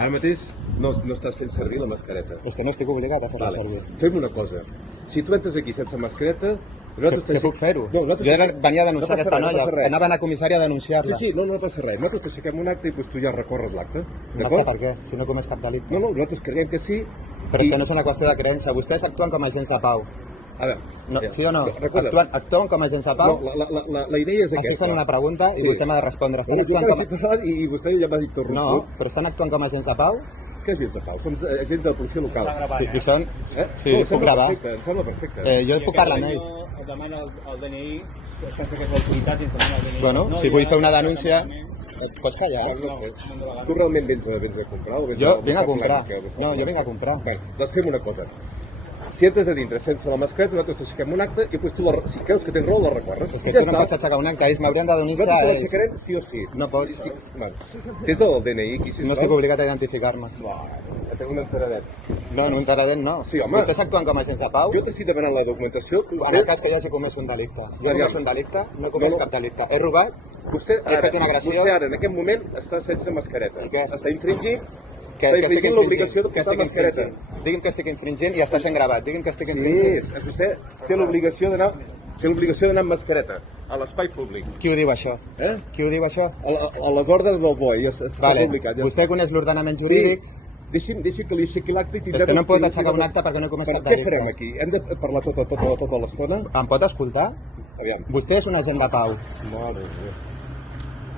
Ara mateix no estàs fent servir la mascareta. És que no estic obligat a fer-la servir. Fem una cosa. Si tu entres aquí sense mascareta... Que puc fer-ho? Jo venia a denunciar aquesta noia, anava a anar a comissari a denunciar-la. Sí, no passa res. Nosaltres t'aixequem un acte i tu ja recorres l'acte. Un acte per què? Si no comés cap delicte. No, nosaltres creiem que sí. Però és que no és una qüestió de creença. Vostès actuen com a agents de pau. A veure... Sí o no? Actuen com a agents de pau? No, la idea és aquesta. Estic fent una pregunta i vostè m'ha de respondre. I vostè ja m'ha dit torno. No, però estan actuant com a agents de pau? Què agents de pau? Som agents de la policia local. Sí, i són... Sí, puc gravar. Em sembla perfecte. Jo puc parlar amb ells. Et demana el DNI, es pensa que és l'autoritat i ens demana el DNI. Bueno, si vull fer una denúncia... Et pots callar? No sé. Tu realment vens a comprar? Jo vinc a comprar. No, jo vinc a comprar. Doncs fem una cosa. Si entres a dintre sense la mascareta, nosaltres t'aixequem un acte i després tu, si creus que tens raó, la recorres. És que tu no em pots aixecar un acte, ells m'haurien de denunciar. Nosaltres l'aixecarem sí o sí. No pots. Tens el DNI aquí, sisplau? No estic obligat a identificar-me. Tengo un enteradet. No, un enteradet no. Sí, home. Vostès actuen com a agents de pau? Jo t'estic demanant la documentació. En el cas que jo hagi comès un delicte. Jo he comès un delicte? No he comès cap delicte. He robat? Vostè fet una agressió? Vostè ara, en aquest moment, està sense mascareta. I què? Està infringint Que estic infringint l'obligació de portar mascareta. Digui'm que estic infringint i està sent gravat. Digui'm que estic infringint. Sí, vostè té l'obligació d'anar amb mascareta a l'espai públic. Qui ho diu, això? Qui ho diu, això? A les ordres del BOE. Està publicat. Vostè coneix l'ordenament jurídic? Deixi que li aixequi l'acte i tindrem... És que no em pot aixecar un acte perquè no he comès cap delicte. Què farem aquí? Hem de parlar tota l'estona? Em pot escoltar? Aviam. Vostè és un agent de pau. Mare meva.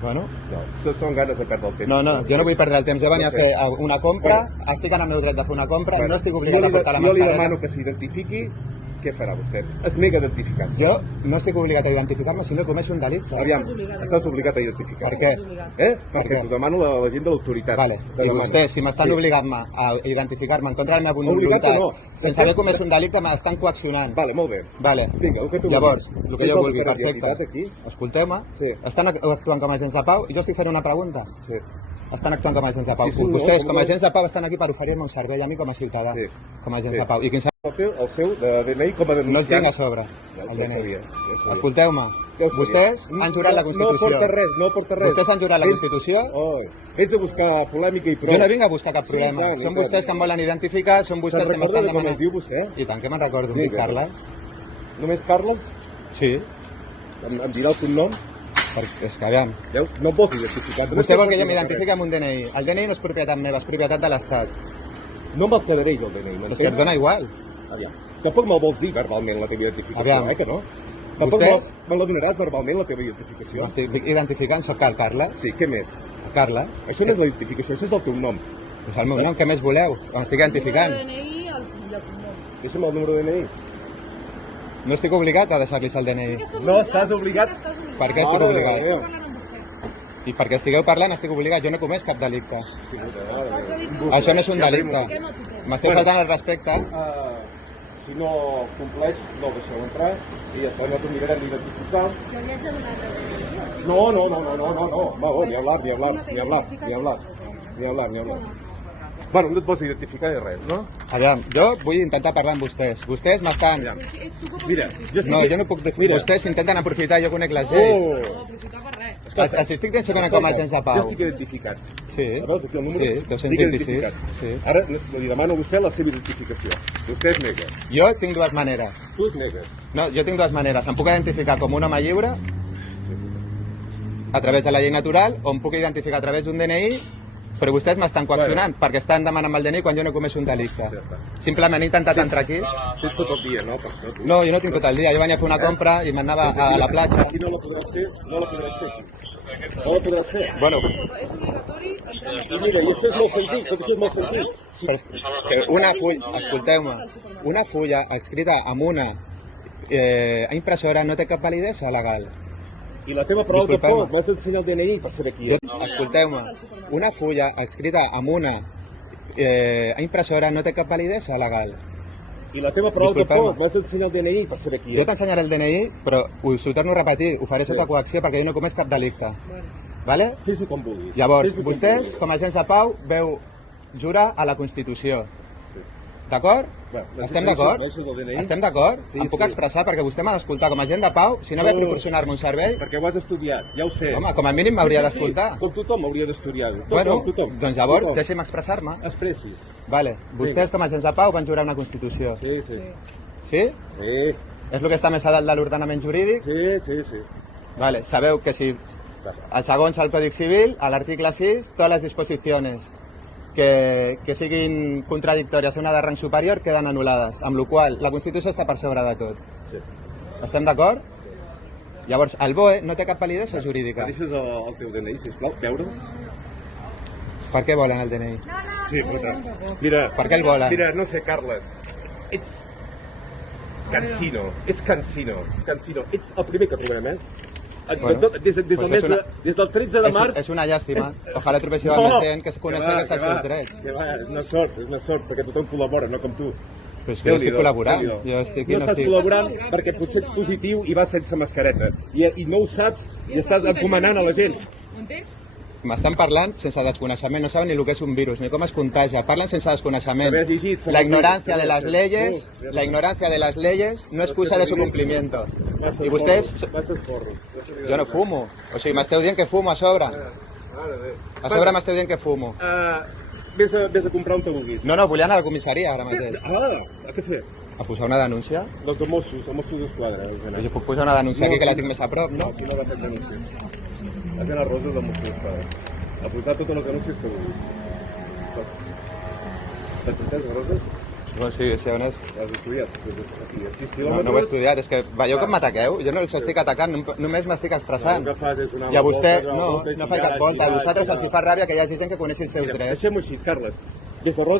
Bueno. No, són ganes de perdre el temps. No, jo no vull perdre el temps. Jo venia a fer una compra, estic en el meu dret de fer una compra, no estic obligat a portar la mascareta. Si jo li demano que s'identifiqui, què farà vostè? Es nega a identificar-se. Jo no estic obligat a identificar-me si no he comès un delicte. Aviam, estàs obligat a identificar-te. Per què? Perquè t'ho demano la gent de l'autoritat. Vale. I vostès, si m'estan obligant-me a identificar-me en contra de la meva voluntat, sense haver comès un delicte, m'estan coaccionant. Vale, molt bé. Vale. Vinga, el que tu llavors, el que jo vulgui, perfecte. Escolteu-me, estan actuant com a agents de pau i jo estic fent una pregunta. Sí. Estan actuant com a agents de pau. Vostès, com a agents de pau, estan aquí per oferir-me un servei a mi com a ciutadà, com a agents de pau. I el seu DNI com a denunciant. No el tinc a sobre, el DNI. Escolteu-me, vostès han jurat la Constitució. No porta res. Vostès han jurat la Constitució. Ets a buscar polèmica i prou. Jo no vinc a buscar cap problema. Són vostès que em volen identificar, són vostès que m'estan demanant... Com es diu vostè? I tant que me'n recordo, em dic Carles. Només Carles? Sí. Em dirà el cognom? És que, aviam... Veus? No em pots identificar. Vostè vol que jo m'identifiqui amb un DNI. El DNI no és propietat meva, és propietat de l'Estat. No me'l quedaré jo, el DNI. És que et dona igual. Aviam. Tampoc me'l vols dir verbalment, la teva identificació, que no? Vostès... Me la donaràs verbalment, la teva identificació? M'estic identificant, soc el Carles. Sí, què més? Carles. Això no és la identificació, això és el teu nom. És el meu nom, què més voleu? M'estic identificant. El DNI i el cognom. Deixa'm el número de DNI. No estic obligat a deixar-los el DNI. No estàs obligat. Per què estic obligat? I perquè estigueu parlant estic obligat, jo no he comès cap delicte. Això no és un delicte. M'esteu faltant el respecte. Si no compleix, no el deixeu entrar i ja està, nosaltres mirarem d'identificar. Jo li haig de donar el DNI? No, ni hablar. Bueno, no et vols identificar ni res, no? Aviam, jo vull intentar parlar amb vostès. Vostès m'estan... Mira, no, jo no puc definir. Vostès intenten aprofitar, jo conec les lleis. No, aprofitar per res. Els estic identificant com a agents de pau. Jo estic identificat. Sí, veus aquí el número? Sí, 226. Sí. Ara li demano a vostè la seva identificació. Vostè es nega. Jo tinc dues maneres. Tu es negues. No, jo tinc dues maneres. Em puc identificar com un home lliure a través de la llei natural o em puc identificar a través d'un DNI, però vostès m'estan coaccionant perquè estan demanant el DNI quan jo no he comès un delicte. Simplement he intentat entrar aquí. Tens tot el dia, no? No, jo no tinc tot el dia. Jo venia a fer una compra i m'anava a la platja. Aquí no la podràs fer, no la podràs fer. No la podràs fer. Bueno, És obligatori entrar i mira, i això és molt senzill, tot això és molt senzill. Que una fulla, escolteu-me, una fulla escrita amb una impressora no té cap validesa legal. I la teva prova de por, m'has d'ensenyar el DNI per saber qui és. Escolteu-me, una fulla escrita amb una impressora no té cap validesa legal. I la teva prova de por, m'has d'ensenyar el DNI per saber qui és. Jo t'ensenyaré el DNI, però us ho torno a repetir, ho faré sota coacció perquè jo no he comès cap delicte. Vale? Fes-ho com vulguis. Llavors, vostès, com a agents de pau, veu jurar a la Constitució. D'acord? Bueno, Estem d'acord? això és el DNI. Estem d'acord? Sí, Em puc sí. expressar perquè vostè m'ha d'escoltar com a agent de pau, si no ve a proporcionar-me un servei, Perquè ho has estudiat, ja ho sé. home, com a mínim m'hauria Sí, d'escoltar. com tothom hauria d'estudiar. Bueno, Tothom. doncs llavors Tothom. deixi'm expressar-me. Expressis. Vale, vostès com a agents de pau van jurar una Constitució. Sí, sí. Sí? Sí, És el que està més a dalt de l'ordenament jurídic? sí. Vale, sabeu que si, segons el Còdic Civil, a l'article 6, totes les disposicions que siguin contradictòries a una de rang superior queden anul·lades, amb la qual la Constitució està per sobre de tot. Sí. Estem d'acord? Llavors, el BOE no té cap validesa jurídica. Deixes el teu DNI, sisplau, veure? Per què volen el DNI? Sí, puta. Mira, Per què el volen? Mira, no sé, Carles. Ets cansino. Ets cansino. Ets el primer que trobem, eh? Bueno, Des del pues des del 13 de març... És una llàstima. Ojalà trobéssiu més gent que es coneixés els seus drets. Que va, és una sort, perquè tothom col·labora, no com tu. Però és que jo estic col·laborant. Déu-n'hi-do. Jo estic no i no estàs estic... col·laborant perquè potser ets positiu i vas sense mascareta. I no ho saps i estàs encomanant a la gent. M'entens? M'estan parlant sense desconeixement, no saben ni el que és un virus, ni com es contagia, parlen sense desconeixement. Haver llegit, La ignorancia de las leyes no excusa de su cumplimiento. I vostès, Passes porros. jo no fumo, o sigui, m'esteu dient que fumo a sobre. A sobre m'esteu dient que fumo. Vés a comprar on te vulguis. No, volia anar a la comissaria ara mateix. A què fer? A posar una denúncia? Doncs de Mossos, a Mossos d'Esquadra. Jo puc posar una denúncia aquí que la tinc més a prop, no? Aquí no va fer denúncies. Has d'anar a Roses de Mossos d'Esquadra. A posar totes les denúncies que vulguis. T'has entès, a Roses? Bueno, sí, sí, on és? Has estudiat? Aquí, a 6 No, quilòmetres. no ho he estudiat, és que veieu com m'ataqueu? Jo no els estic atacant, només m'estic expressant. El que fas és una I a vostè, volta, no, volta i no fa cap girar, volta. A girar, vosaltres girar. els hi fa ràbia que hi hagi gent que coneixi els seus Mira, drets. deixem-ho així, Carles. Des de Roses